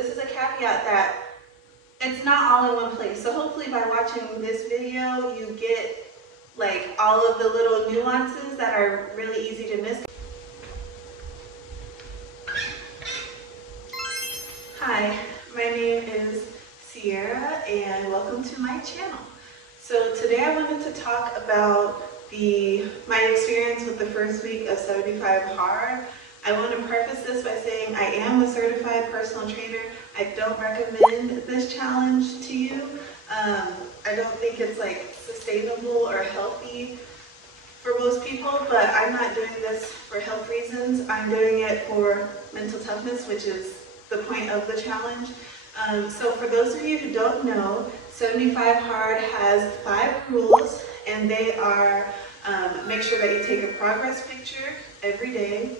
this is a caveat that it's not all in one place. So hopefully by watching this video, you get like all of the little nuances that are really easy to miss. Hi, my name is Sierra and welcome to my channel. So today I wanted to talk about my experience with the first week of 75 Hard. I want to preface this by saying I am a certified personal trainer. I don't recommend this challenge to you. I don't think it's like sustainable or healthy for most people, but I'm not doing this for health reasons. I'm doing it for mental toughness, which is the point of the challenge. So for those of you who don't know, 75 Hard has 5 rules, and they are make sure that you take a progress picture every day,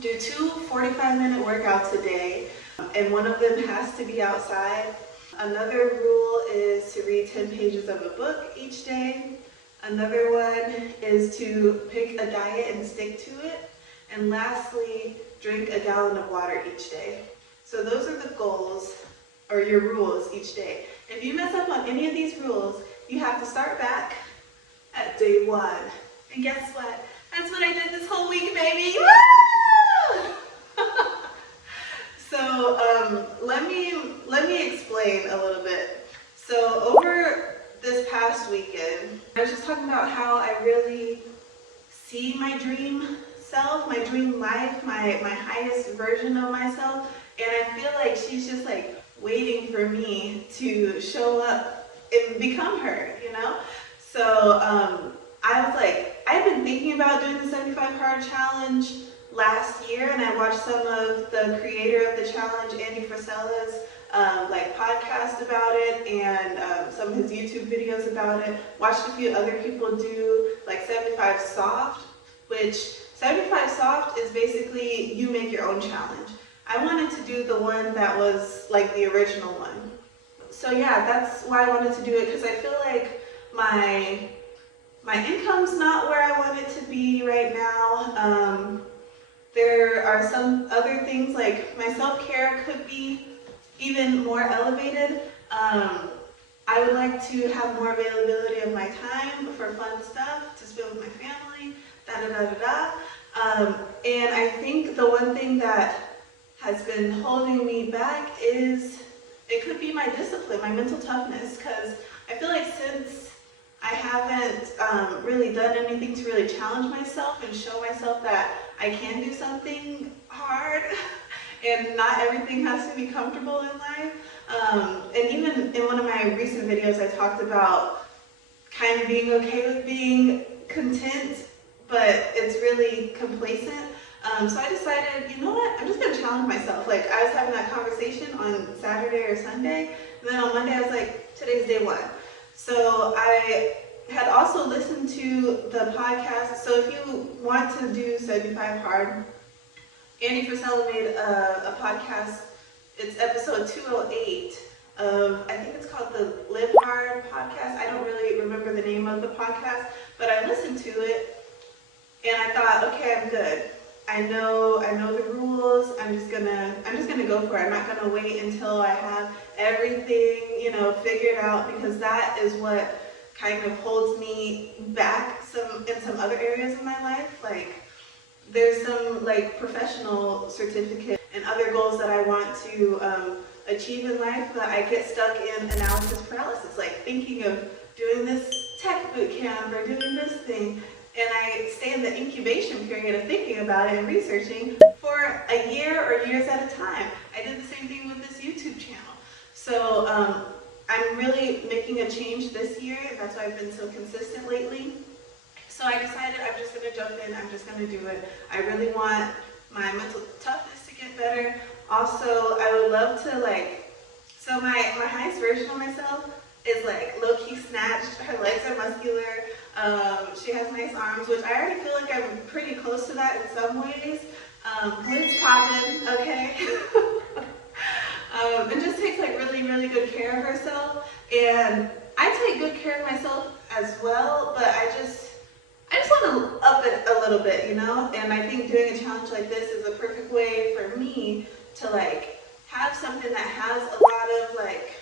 do 2 45-minute workouts a day, and one of them has to be outside. Another rule is to read 10 pages of a book each day. Another one is to pick a diet and stick to it. And lastly, drink a gallon of water each day. So those are the goals, or your rules each day. If you mess up on any of these rules, you have to start back at day 1. And guess what? That's what I did this whole week, baby. Woo! So let me explain a little bit. So over this past weekend, I was just talking about how I really see my dream self, my dream life, my highest version of myself, and I feel like she's just like waiting for me to show up and become her, you know? So I was like, I've been thinking about doing the 75 Hard challenge last year, and I watched some of the creator of the challenge, Andy Frisella's like podcast about it, and some of his YouTube videos about it. Watched a few other people do like 75 Soft, which 75 Soft is basically you make your own challenge. I wanted to do the one that was like the original one. So yeah, that's why I wanted to do it, because I feel like my income's not where I want it to be right now. There are some other things, like my self-care could be even more elevated. I would like to have more availability of my time for fun stuff, to spend with my family, and I think the one thing that has been holding me back is, it could be my discipline, my mental toughness, because I feel like since I haven't really done anything to really challenge myself and show myself that I can do something hard and not everything has to be comfortable in life. And even in one of my recent videos, I talked about kind of being okay with being content, but it's really complacent. So I decided, you know what, I'm just going to challenge myself. Like, I was having that conversation on Saturday or Sunday, and then on Monday I was like, today's day 1. So I had also listened to the podcast. So if you want to do 75 Hard, Andy Frisella made a podcast. It's episode 208 of, I think it's called the Live Hard podcast. I don't really remember the name of the podcast, but I listened to it and I thought, okay, I'm good. I know the rules. I'm just gonna go for it. I'm not gonna wait until I have everything, figured out, because that is what kind of holds me back in some other areas of my life. Like, there's some like professional certificate and other goals that I want to achieve in life, but I get stuck in analysis paralysis, like thinking of doing this tech boot camp or doing this thing. And I stay in the incubation period of thinking about it and researching for a year or years at a time. I did the same thing with this YouTube channel. So I'm really making a change this year, and that's why I've been so consistent lately. So I decided I'm just going to jump in, I'm just going to do it. I really want my mental toughness to get better. Also, I would love to so my highest version of myself is like low-key snatched. Her legs are muscular. She has nice arms, which I already feel like I'm pretty close to that in some ways. Glutes popping, okay? And just takes like really, really good care of herself. And I take good care of myself as well, but I just want to up it a little bit, And I think doing a challenge like this is a perfect way for me to have something that has a lot of like,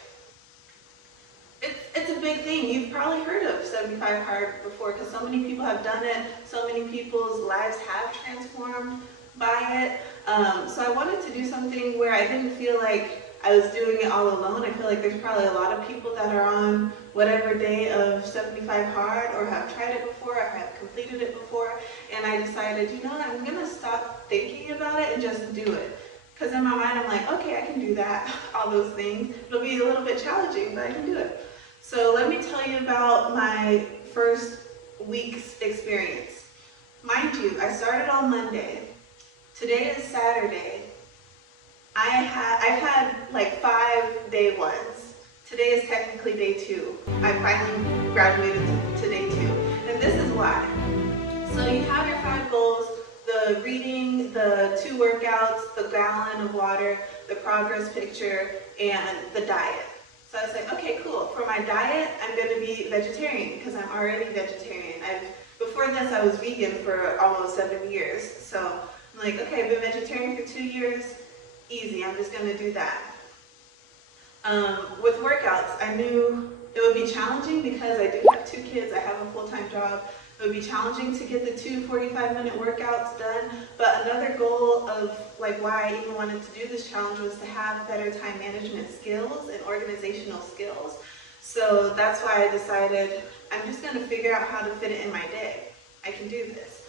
it's a big thing. You've probably heard of 75 hard before because so many people have done it. So many people's lives have transformed by it. So I wanted to do something where I didn't feel like I was doing it all alone. I feel like there's probably a lot of people that are on whatever day of 75 hard or have tried it before or have completed it before. And I decided, you know what, I'm gonna stop thinking about it and just do it. Because in my mind, I'm like, okay, I can do that, all those things. It'll be a little bit challenging, but I can do it. So let me tell you about my first week's experience. Mind you, I started on Monday. Today is Saturday. I've had like 5 day ones. Today is technically day 2. I finally graduated to day 2. And this is why. So you have your 5 goals, the reading, the 2 workouts, the gallon of water, the progress picture, and the diet. So I was like, okay, cool. For my diet, I'm going to be vegetarian because I'm already vegetarian. Before this, I was vegan for almost 7 years. So I'm like, okay, I've been vegetarian for 2 years. Easy, I'm just going to do that. With workouts, I knew it would be challenging because I do have 2 kids. I have a full-time job. It would be challenging to get the 2 45-minute workouts done, but another goal of like why I even wanted to do this challenge was to have better time management skills and organizational skills. So that's why I decided I'm just going to figure out how to fit it in my day. I can do this.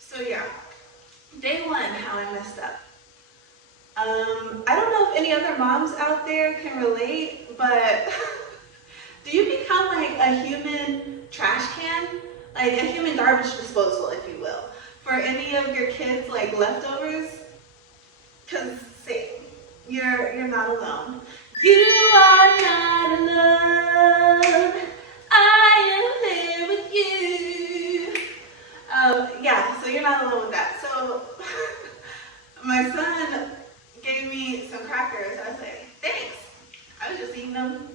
So yeah, day 1, how I messed up. I don't know if any other moms out there can relate, but do you become like a human trash can? Like a human garbage disposal, if you will, for any of your kids' like leftovers? Because same, you're not alone. You are not alone. I am here with you. Yeah, so you're not alone with that. So my son gave me some crackers. I was like, thanks. I was just eating them.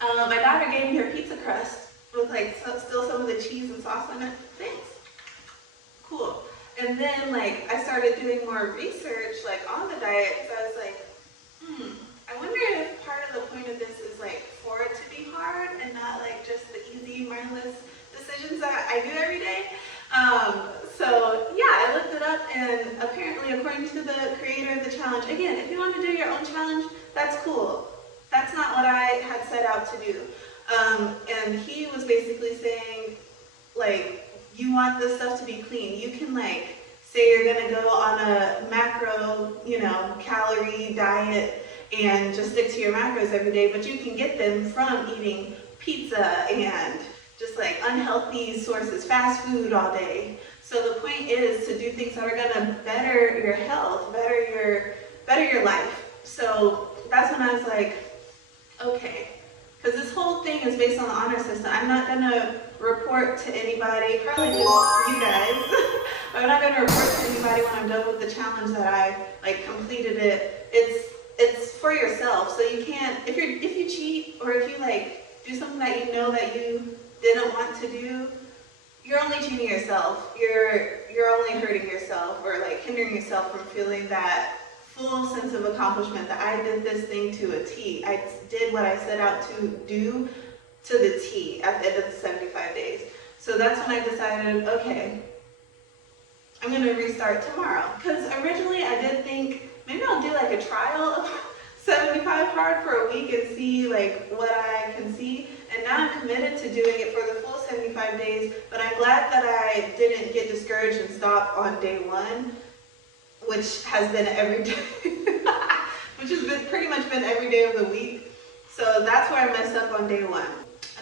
My daughter gave me her pizza crust with like still some of the cheese and sauce on it. Thanks. Cool. And then like I started doing more research like on the diet because I was like, I wonder if part of the point of this is like for it to be hard and not like just the easy, mindless decisions that I do every day. So yeah, I looked it up and apparently according to the creator of the challenge, again, if you want to do your own challenge, that's cool. That's not what I had set out to do. And he was basically saying, like, you want this stuff to be clean. You can, like, say you're going to go on a macro, calorie diet and just stick to your macros every day, but you can get them from eating pizza and just, like, unhealthy sources, fast food all day. So the point is to do things that are going to better your health, better your life. So that's when I was like, okay, because this whole thing is based on the honor system. I'm not going to report to anybody, probably just you guys. I'm not going to report to anybody when I'm done with the challenge that I like completed it. It's for yourself. So you can't, if you cheat or if you like do something that you know that you didn't want to do, you're only cheating yourself. You're only hurting yourself or like hindering yourself from feeling that full sense of accomplishment that I did this thing to a T. I did what I set out to do to the T at the end of the 75 days. So that's when I decided, okay, I'm going to restart tomorrow. Because originally I did think maybe I'll do like a trial of 75 hard for a week and see like what I can see. And now I'm committed to doing it for the full 75 days. But I'm glad that I didn't get discouraged and stop on day 1. Which has been every day, which has been pretty much been every day of the week. So that's where I messed up on day 1.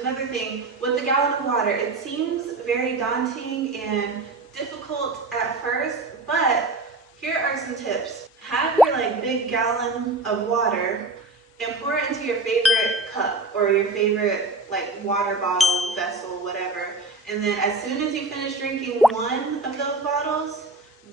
Another thing, with the gallon of water, it seems very daunting and difficult at first, but here are some tips. Have your like big gallon of water and pour it into your favorite cup or your favorite like water bottle, vessel, whatever. And then as soon as you finish drinking one of those bottles,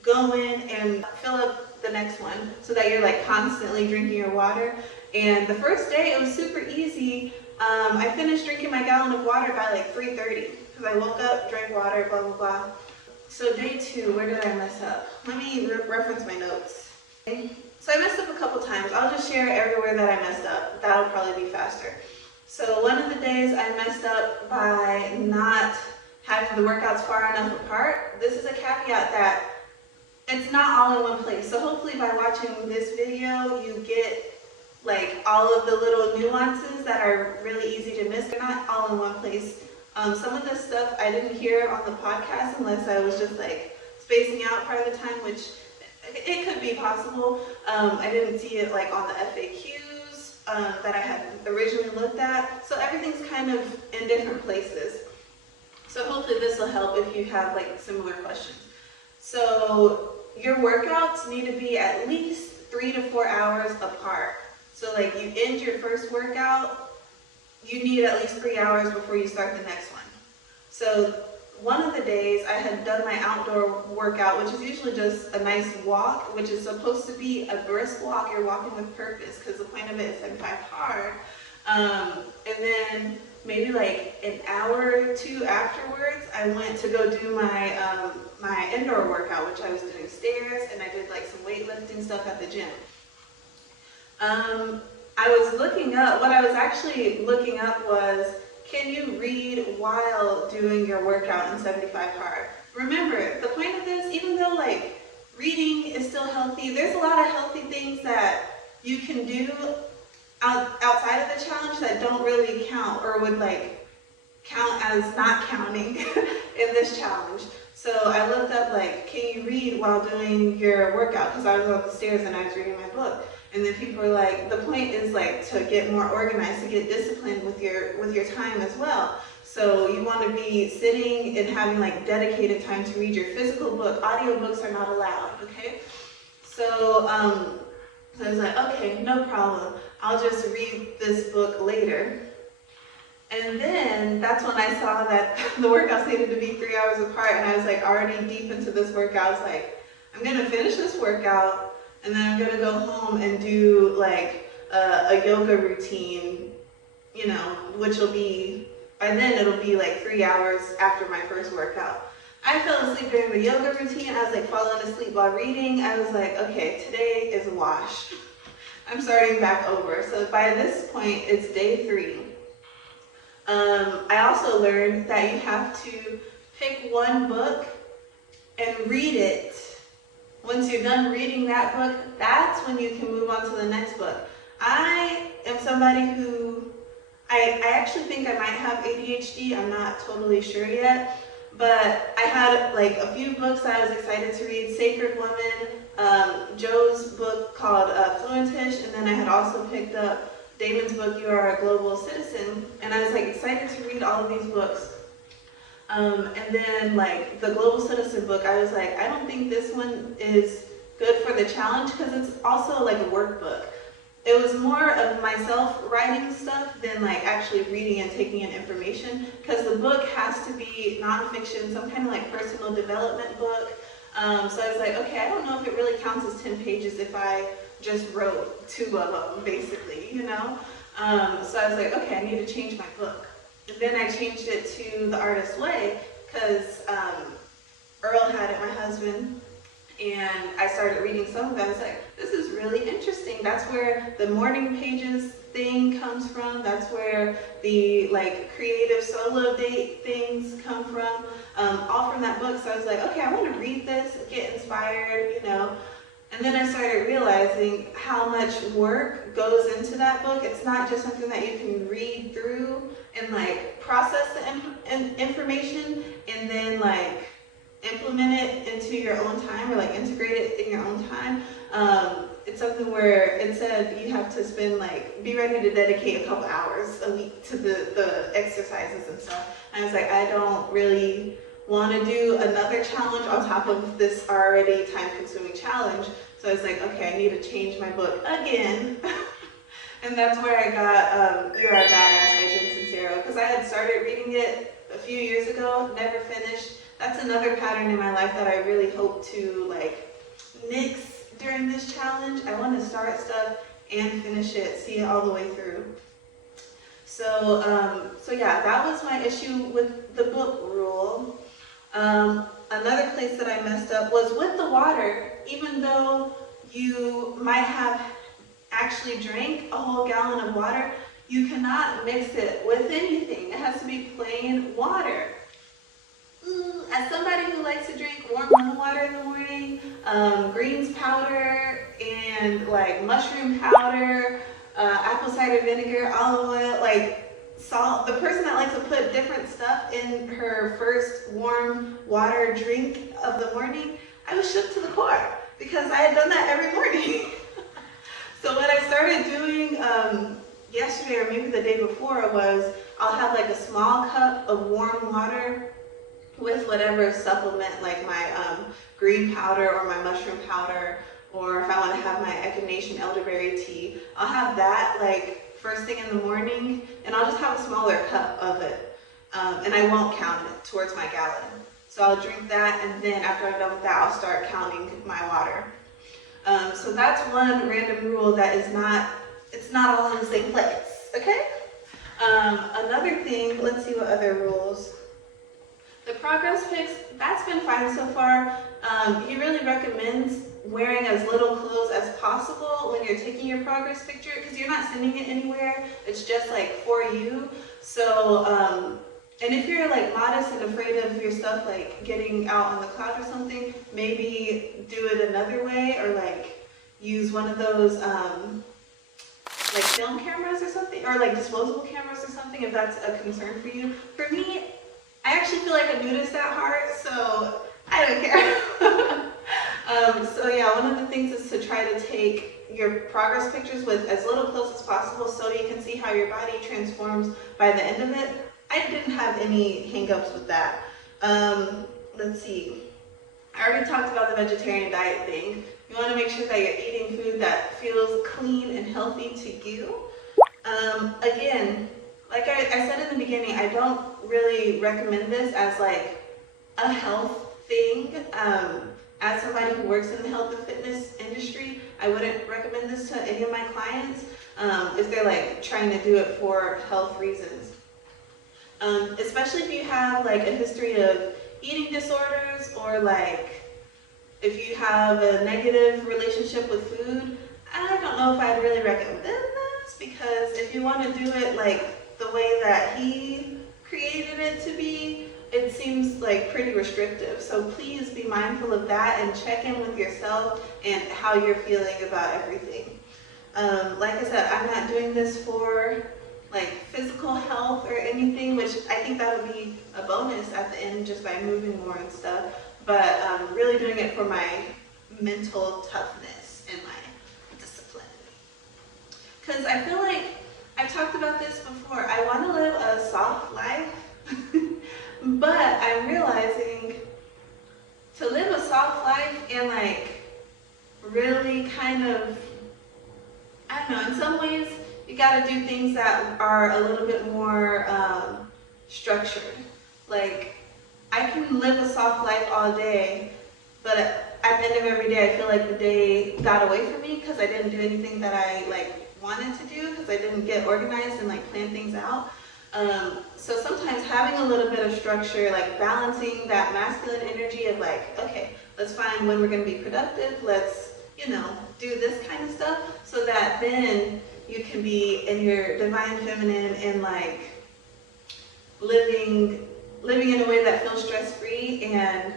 go in and fill up the next one so that you're like constantly drinking your water. And the first day it was super easy. I finished drinking my gallon of water by like 3:30 because I woke up, drank water, blah, blah, blah. So day 2, where did I mess up? Let me reference my notes. Okay. So I messed up a couple times. I'll just share everywhere that I messed up. That'll probably be faster. So one of the days I messed up by not having the workouts far enough apart. This is a caveat that it's not all in one place. So hopefully by watching this video, you get like all of the little nuances that are really easy to miss. They're not all in one place. Some of this stuff I didn't hear on the podcast unless I was just like spacing out part of the time, which it could be possible. I didn't see it like on the FAQs that I had originally looked at. So everything's kind of in different places. So hopefully this will help if you have like similar questions. So your workouts need to be at least 3 to 4 hours apart. So like you end your first workout, you need at least 3 hours before you start the next one. So one of the days I had done my outdoor workout, which is usually just a nice walk, which is supposed to be a brisk walk. You're walking with purpose because the point of it is 75 hard. And then maybe like an hour or two afterwards, I went to go do my my indoor workout, which I was doing stairs, and I did like some weightlifting stuff at the gym. I was looking up, what I was actually looking up was, can you read while doing your workout in 75 hard? Remember, the point of this, even though like reading is still healthy, there's a lot of healthy things that you can do outside of the challenge that don't really count or would like count as not counting in this challenge. So I looked up like, can you read while doing your workout? Because I was on the stairs and I was reading my book. And then people were like, the point is like to get more organized, to get disciplined with your time as well. So you want to be sitting and having like dedicated time to read your physical book. Audiobooks are not allowed, okay? So, so I was like, okay, no problem. I'll just read this book later. And then that's when I saw that the workouts needed to be 3 hours apart, and I was like already deep into this workout. I was like, I'm gonna finish this workout, and then I'm gonna go home and do like a yoga routine, you know, which will be, by then it'll be like 3 hours after my first workout. I fell asleep during the yoga routine. I was like falling asleep while reading. I was like, okay, today is a wash. I'm starting back over. So by this point, it's day 3. I also learned that you have to pick one book and read it. Once you're done reading that book, that's when you can move on to the next book. I am somebody who, I actually think I might have ADHD. I'm not totally sure yet. But I had like a few books that I was excited to read. Sacred Woman, Joe's book called Fluentish, and then I had also picked up Damon's book, You Are a Global Citizen, and I was like excited to read all of these books. And then like the Global Citizen book, I was like, I don't think this one is good for the challenge because it's also like a workbook. It was more of myself writing stuff than like actually reading and taking in information, because the book has to be nonfiction, some kind of like personal development book. So I was like, okay, I don't know if it really counts as 10 pages if I just wrote 2 of them, basically, you know? So I was like, okay, I need to change my book. And then I changed it to The Artist's Way, because Earl had it, my husband, and I started reading some of them. I was like, this is really interesting. That's where the morning pages thing comes from. That's where the like creative solo date things come from, all from that book. So I was like, okay, I want to read this, get inspired, you know. And then I started realizing how much work goes into that book. It's not just something that you can read through and like process the information and then like implement it into your own time, or like integrate it in your own time. It's something where it said you have to spend like, be ready to dedicate a couple hours a week to the exercises and stuff. And I was like, I don't really want to do another challenge on top of this already time-consuming challenge. So I was like, okay, I need to change my book again. And that's where I got You Are a Badass by Jen Sincero, because I had started reading it a few years ago, never finished. That's another pattern in my life that I really hope to like nix during this challenge. I want to start stuff and finish it, see it all the way through. So, so yeah, that was my issue with the book rule. Another place that I messed up was with the water. Even though you might have actually drank a whole gallon of water, you cannot mix it with anything. It has to be plain water. Ooh, as somebody who likes to drink warm lemon water in the morning, greens powder, and like mushroom powder, apple cider vinegar, olive oil, like salt, the person that likes to put different stuff in her first warm water drink of the morning, I was shook to the core because I had done that every morning. So what I started doing yesterday or maybe the day before was I'll have like a small cup of warm water with whatever supplement, like my green powder or my mushroom powder, or if I want to have my echinacea elderberry tea, I'll have that like first thing in the morning, and I'll just have a smaller cup of it, and I won't count it towards my gallon. So I'll drink that, and then after I'm done with that, I'll start counting my water. So that's one random rule that is not, it's not all in the same place, okay? Another thing, let's see what other rules. The progress pics, that's been fine so far. He really recommends wearing as little clothes as possible when you're taking your progress picture, because you're not sending it anywhere. It's just like for you. So, and if you're like modest and afraid of your stuff like getting out on the cloud or something, maybe do it another way, or like use one of those like film cameras or something, or like disposable cameras or something, if that's a concern for you. For me, I actually feel like a nudist at heart, so I don't care. So yeah, one of the things is to try to take your progress pictures with as little clothes as possible so you can see how your body transforms by the end of it. I didn't have any hang-ups with that. Let's see. I already talked about the vegetarian diet thing. You want to make sure that you're eating food that feels clean and healthy to you. Again, like I said in the beginning, I don't really recommend this as like a health thing. As somebody who works in the health and fitness industry, I wouldn't recommend this to any of my clients if they're like trying to do it for health reasons. Especially if you have like a history of eating disorders, or like if you have a negative relationship with food, I don't know if I'd really recommend this, because if you want to do it like the way that he created it to be, it seems like pretty restrictive. So please be mindful of that and check in with yourself and how you're feeling about everything. Like I said, I'm not doing this for like physical health or anything, which I think that would be a bonus at the end just by moving more and stuff, but really doing it for my mental toughness and my discipline. Because I feel like, I've talked about this before, I want to live a soft life, but I'm realizing to live a soft life and like really kind of, I don't know, in some ways, you gotta do things that are a little bit more structured. Like, I can live a soft life all day, but at the end of every day, I feel like the day got away from me because I didn't do anything that I like wanted to do, because I didn't get organized and like plan things out. So sometimes having a little bit of structure, like balancing that masculine energy of like, okay, let's find when we're gonna be productive, let's, you know, do this kind of stuff, so that then you can be in your divine feminine and like living in a way that feels stress-free and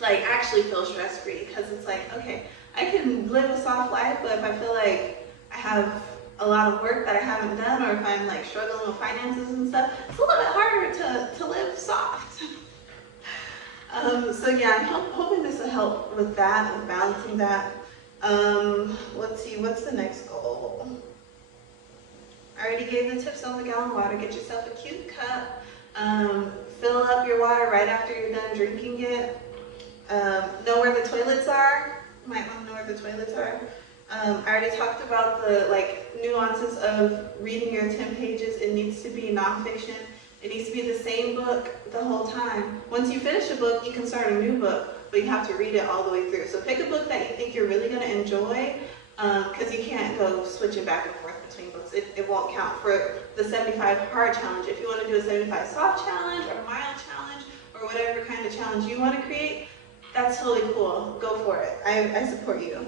like actually feel stress-free, because it's like, okay, I can live a soft life, but if I feel like I have a lot of work that I haven't done, or if I'm like struggling with finances and stuff, it's a little bit harder to live soft. So yeah, I'm hoping this will help with that, with balancing that. Let's see, what's the next goal? I already gave the tips on the gallon water. Get yourself a cute cup. Fill up your water right after you're done drinking it. Know where the toilets are. You might want to know where the toilets are. I already talked about the like nuances of reading your 10 pages. It needs to be nonfiction. It needs to be the same book the whole time. Once you finish a book, you can start a new book, but you have to read it all the way through. So pick a book that you think you're really going to enjoy, because you can't go switching back and forth between books. It won't count for the 75 hard challenge. If you want to do a 75 soft challenge or mild challenge or whatever kind of challenge you want to create, that's totally cool. Go for it. I support you.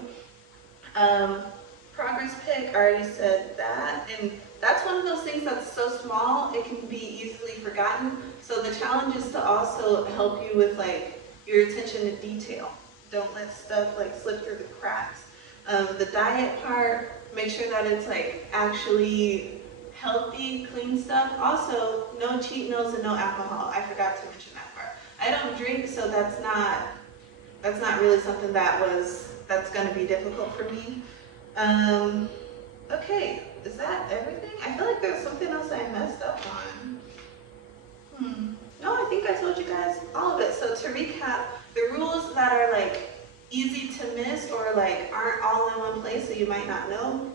Progress pic, I already said that, and that's one of those things that's so small it can be easily forgotten. So the challenge is to also help you with like your attention to detail. Don't let stuff like slip through the cracks. The diet part, make sure that it's like actually healthy, clean stuff. Also, no cheat meals and no alcohol. I forgot to mention that part. I don't drink, so that's not really something that's going to be difficult for me. Okay, is that everything? I feel like there's something else I messed up on. No, I think I told you guys all of it. So to recap, the rules that are like easy to miss or like aren't all in one place, so you might not know.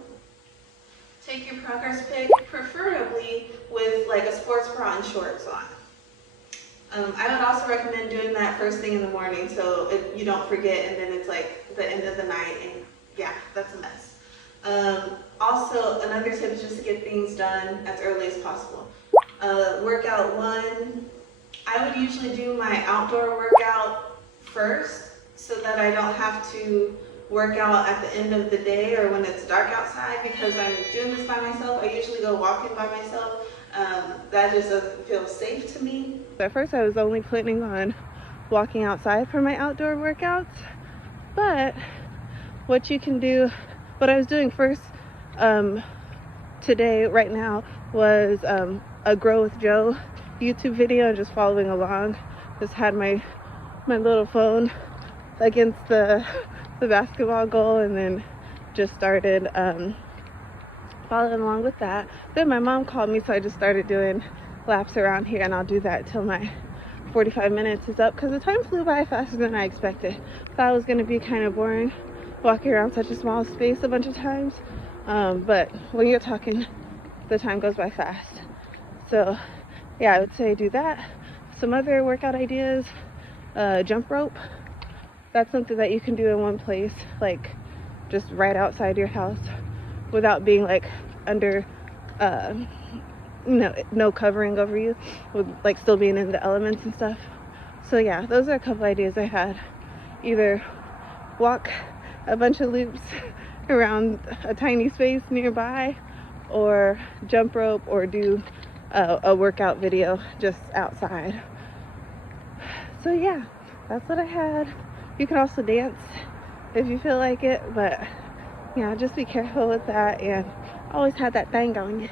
Take your progress pic, preferably with like a sports bra and shorts on. I would also recommend doing that first thing in the morning so you don't forget and then it's like the end of the night and yeah, that's a mess. Also, another tip is just to get things done as early as possible. Workout 1, I would usually do my outdoor workout first so that I don't have to work out at the end of the day or when it's dark outside because I'm doing this by myself. I usually go walking by myself. That just doesn't feel safe to me. At first I was only planning on walking outside for my outdoor workouts, but what you can do, what I was doing first today, right now, was a Grow with Joe YouTube video and just following along. Just had my little phone against the basketball goal and then just started following along with that. Then my mom called me, so I just started doing laps around here, and I'll do that till my 45 minutes is up because the time flew by faster than I expected. Thought it was going to be kind of boring walking around such a small space a bunch of times, but when you're talking, the time goes by fast. So yeah, I would say do that. Some other workout ideas, jump rope. That's something that you can do in one place, like just right outside your house without being like under no covering over you, with like still being in the elements and stuff. So yeah, those are a couple ideas I had. Either walk a bunch of loops around a tiny space nearby, or jump rope, or do a workout video just outside. So yeah, that's what I had. You can also dance if you feel like it, but yeah, just be careful with that and always have that thing on you.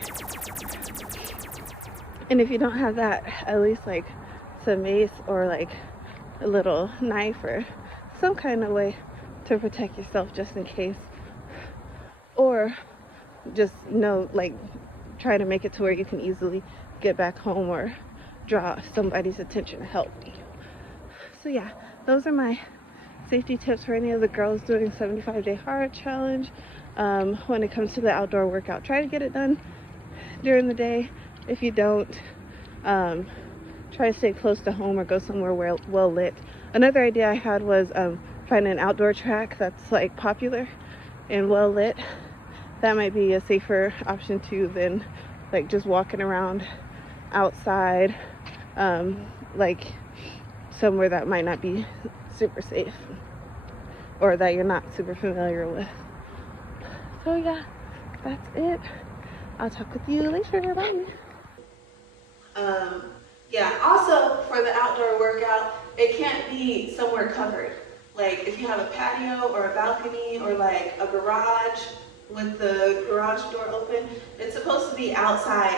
And if you don't have that, at least like some mace or like a little knife or some kind of way to protect yourself just in case. Or just like try to make it to where you can easily get back home or draw somebody's attention to help you. So yeah, those are my safety tips for any of the girls doing 75-day hard challenge. When it comes to the outdoor workout, try to get it done during the day. If you don't, try to stay close to home or go somewhere well lit. Another idea I had was find an outdoor track that's like popular and well lit. That might be a safer option too than like just walking around outside, like somewhere that might not be super safe or that you're not super familiar with. So yeah, that's it. I'll talk with you later. Bye. Yeah, also for the outdoor workout, it can't be somewhere covered. Like if you have a patio or a balcony or like a garage with the garage door open, it's supposed to be outside,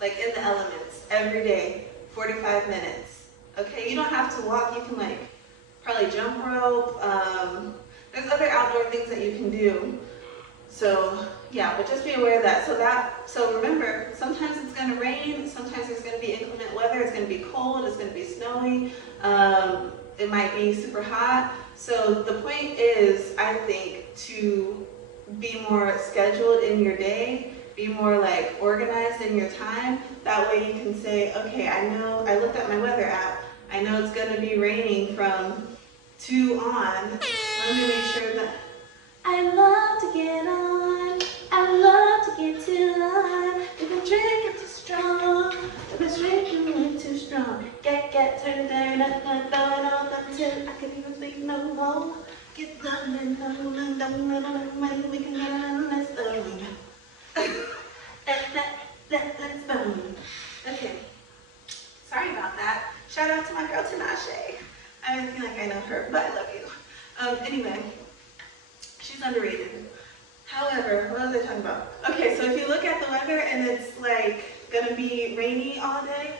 like in the elements every day, 45 minutes. Okay, you don't have to walk, you can like probably jump rope. There's other outdoor things that you can do. So yeah, but just be aware of that. So remember, sometimes it's going to rain, sometimes there's going to be inclement weather, it's going to be cold, it's going to be snowy, it might be super hot. So the point is, I think, to be more scheduled in your day, be more like organized in your time. That way you can say, okay, I know, I looked at my weather app, I know it's going to be raining from 2 on. Let me make sure that I love to get on, I love to get too on. If I'm drinking too strong, if I'm drinking too strong, get, turn up, throw it all until I can even sleep no more. Get down and down, shout out to my girl Tinashe. I don't feel like I know her, but I love you. Anyway, she's underrated. However, what was I talking about? Okay, so if you look at the weather and it's like gonna be rainy all day,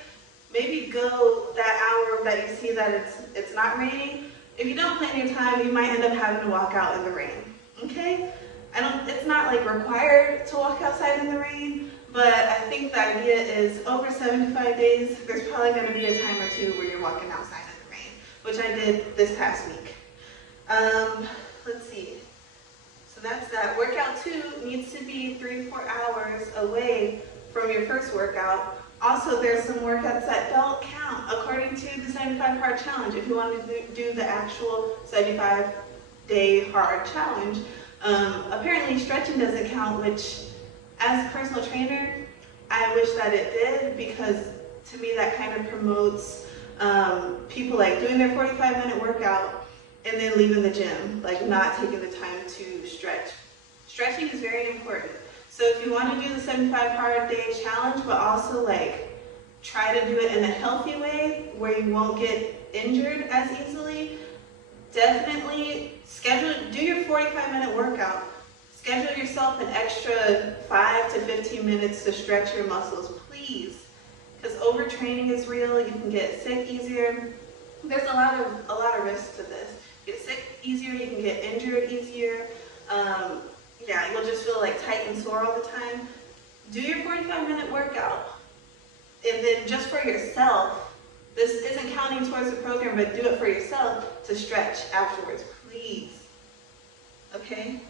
maybe go that hour that you see that it's not raining. If you don't plan your time, you might end up having to walk out in the rain. Okay? It's not like required to walk outside in the rain, but I think the idea is over 75 days, there's probably gonna be a time or two where you're walking outside in the rain, which I did this past week. Let's see. So that's that. Workout 2 needs to be 3 to 4 hours away from your first workout. Also, there's some workouts that don't count according to the 75 hard challenge. If you want to do the actual 75-day hard challenge, apparently stretching doesn't count, which as a personal trainer, I wish that it did, because to me that kind of promotes people like doing their 45-minute workout and then leaving the gym, like not taking the time to stretch. Stretching is very important. So if you want to do the 75 hard day challenge, but also like try to do it in a healthy way where you won't get injured as easily, definitely do your 45-minute workout. Schedule yourself an extra 5 to 15 minutes to stretch your muscles, please. Because overtraining is real. You can get sick easier. There's a lot of risks to this. You get sick easier. You can get injured easier. Yeah, you'll just feel like tight and sore all the time. Do your 45-minute workout. And then just for yourself, this isn't counting towards the program, but do it for yourself to stretch afterwards, please. Okay?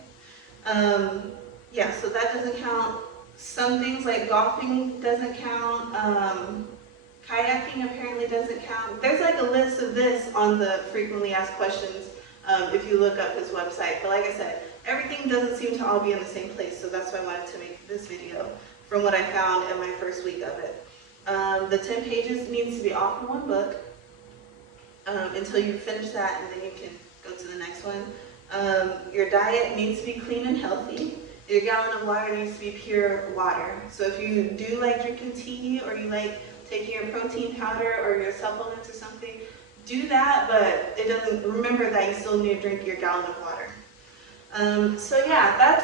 Yeah, so that doesn't count. Some things like golfing doesn't count. Kayaking apparently doesn't count. There's like a list of this on the frequently asked questions if you look up his website. But like I said, everything doesn't seem to all be in the same place, so that's why I wanted to make this video from what I found in my first week of it. The 10 pages needs to be off in one book until you finish that, and then you can go to the next one. Your diet needs to be clean and healthy. Your gallon of water needs to be pure water. So if you do like drinking tea, or you like taking your protein powder or your supplements or something, do that, but it doesn't, remember that you still need to drink your gallon of water. So yeah,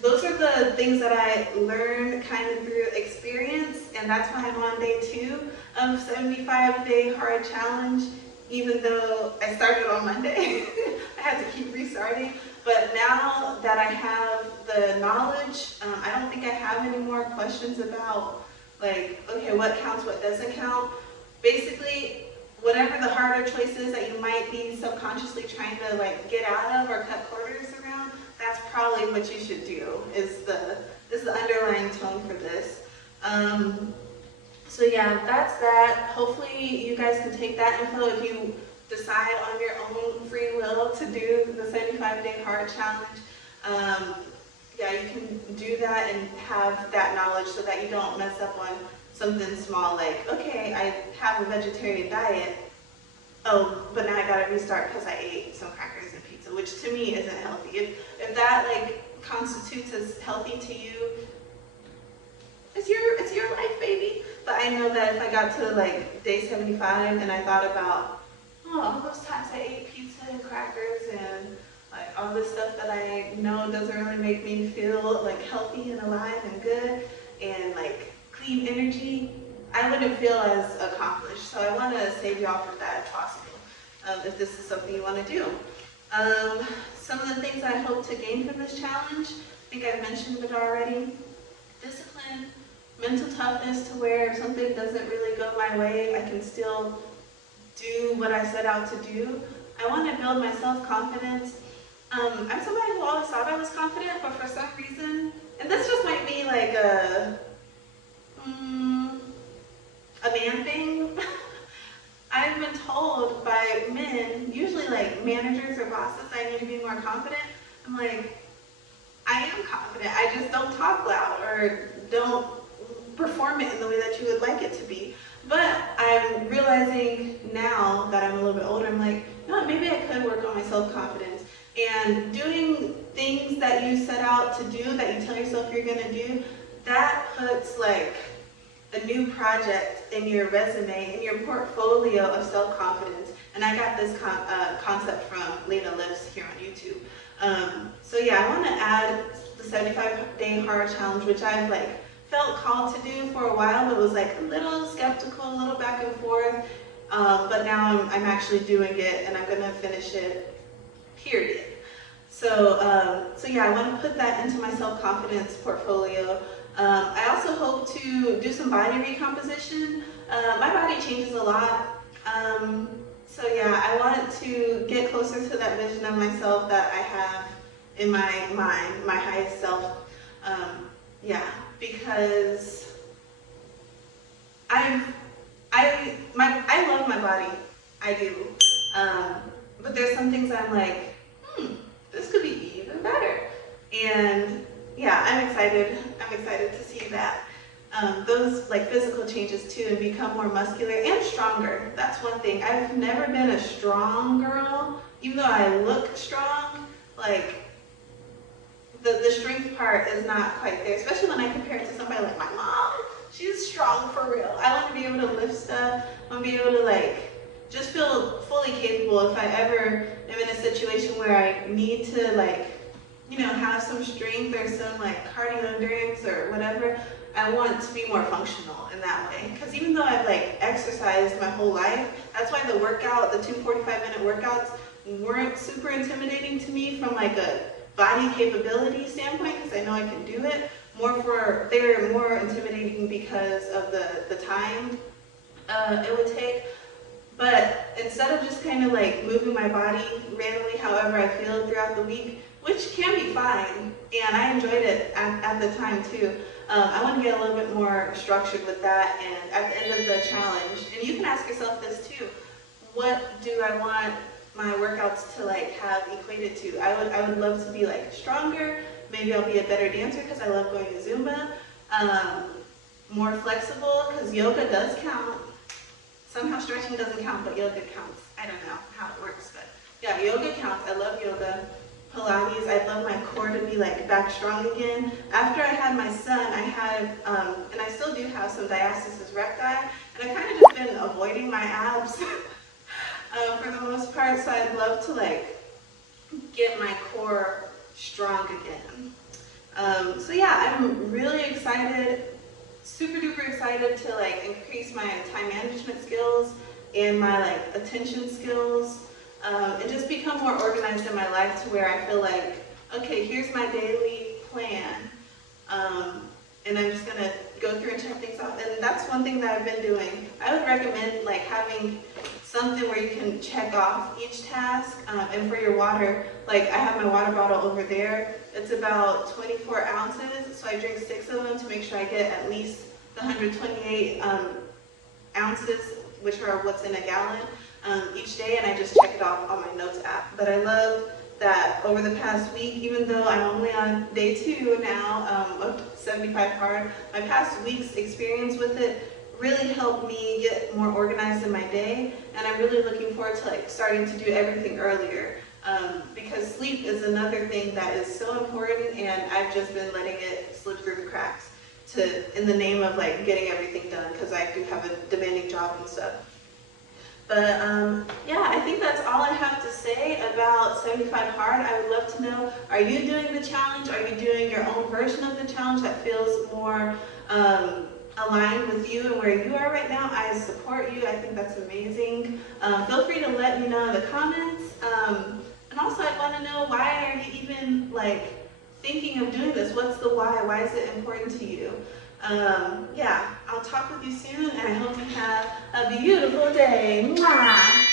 those are the things that I learned kind of through experience, and that's why I'm on day 2 of 75-day hard challenge, even though I started on Monday. I had to keep restarting, but now that I have the knowledge, I don't think I have any more questions about like, okay, what counts, what doesn't count. Basically, whatever the harder choice is that you might be subconsciously trying to like get out of or cut corners around, that's probably what you should do, is the underlying tone for this. So yeah, that's that. Hopefully you guys can take that info if you decide on your own free will to do the 75-day hard challenge. Yeah, you can do that and have that knowledge so that you don't mess up on something small like, okay, I have a vegetarian diet, oh, but now I gotta restart because I ate some crackers and pizza, which to me isn't healthy. If that like constitutes as healthy to you, it's your life, baby. But I know that if I got to like day 75 and I thought about, oh, all those times I ate pizza and crackers and like all this stuff that I know doesn't really make me feel like healthy and alive and good and like clean energy, I wouldn't feel as accomplished. So I want to save y'all from that if possible, if this is something you want to do. Some of the things I hope to gain from this challenge, I think I've mentioned it already. Discipline, mental toughness to where if something doesn't really go my way, I can still do what I set out to do. I want to build my self-confidence. I'm somebody who always thought I was confident, but for some reason, and this just might be like a man thing. I've been told by men, usually like managers or bosses, I need to be more confident. I'm like, I am confident, I just don't talk loud or don't perform it in the way that you would like it to be. But I'm realizing now that I'm a little bit older, I'm like, no, maybe I could work on my self-confidence. And doing things that you set out to do, that you tell yourself you're gonna do, that puts like a new project in your resume, in your portfolio of self-confidence. And I got this concept from Lena Lives here on YouTube. So yeah, I want to add the 75-day hard challenge, which I've like felt called to do for a while, but was like a little skeptical, a little back and forth. But now I'm actually doing it, and I'm gonna finish it, period. So yeah, I want to put that into my self-confidence portfolio. I also hope to do some body recomposition. My body changes a lot. So yeah, I want to get closer to that vision of myself that I have in my mind, my highest self. Yeah, because I love my body. I do. But there's some things I'm like, this could be even better. And yeah, I'm excited to see that. Those like physical changes too, and become more muscular and stronger. That's one thing. I've never been a strong girl, even though I look strong. Like the strength part is not quite there, especially when I compare it to somebody like my mom. She's strong for real. I want to be able to lift stuff. I want to be able to like just feel fully capable if I ever am in a situation where I need to like, you know, have some strength or some like cardio endurance or whatever. I want to be more functional in that way. Because even though I've like exercised my whole life, that's why the workout, the 2 45-minute workouts weren't super intimidating to me from like a body capability standpoint, because I know I can do it. They're more intimidating because of the time it would take. But instead of just kind of like moving my body randomly however I feel throughout the week, which can be fine, and I enjoyed it at the time too, I want to get a little bit more structured with that. And at the end of the challenge, and you can ask yourself this too, what do I want my workouts to like have equated to? I would love to be like stronger. Maybe I'll be a better dancer because I love going to Zumba. More flexible because yoga does count. Somehow stretching doesn't count, but yoga counts. I don't know how it works, but yeah, yoga counts. I love yoga. Pilates, I'd love my core to be like back strong again. After I had my son, I had, and I still do have some diastasis recti, and I've kind of just been avoiding my abs for the most part, so I'd love to like get my core strong again. So yeah, I'm really excited, super duper excited to like increase my time management skills and my like attention skills. And just become more organized in my life to where I feel like, okay, here's my daily plan. And I'm just gonna go through and check things off. And that's one thing that I've been doing. I would recommend like having something where you can check off each task. And for your water, like I have my water bottle over there. It's about 24 ounces. So I drink 6 of them to make sure I get at least the 128 ounces, which are what's in a gallon. Each day, and I just check it off on my notes app. But I love that over the past week, even though I'm only on day 2 now of 75 hard, my past week's experience with it really helped me get more organized in my day, and I'm really looking forward to like starting to do everything earlier, because sleep is another thing that is so important, and I've just been letting it slip through the cracks in the name of like getting everything done, because I do have a demanding job and stuff. But yeah, I think that's all I have to say about 75 hard. I would love to know, are you doing the challenge? Are you doing your own version of the challenge that feels more aligned with you and where you are right now? I support you. I think that's amazing. Feel free to let me know in the comments. And also I want to know, why are you even like thinking of doing this? What's the why? Why is it important to you? Yeah, I'll talk with you soon, and I hope you have a beautiful day. Mwah!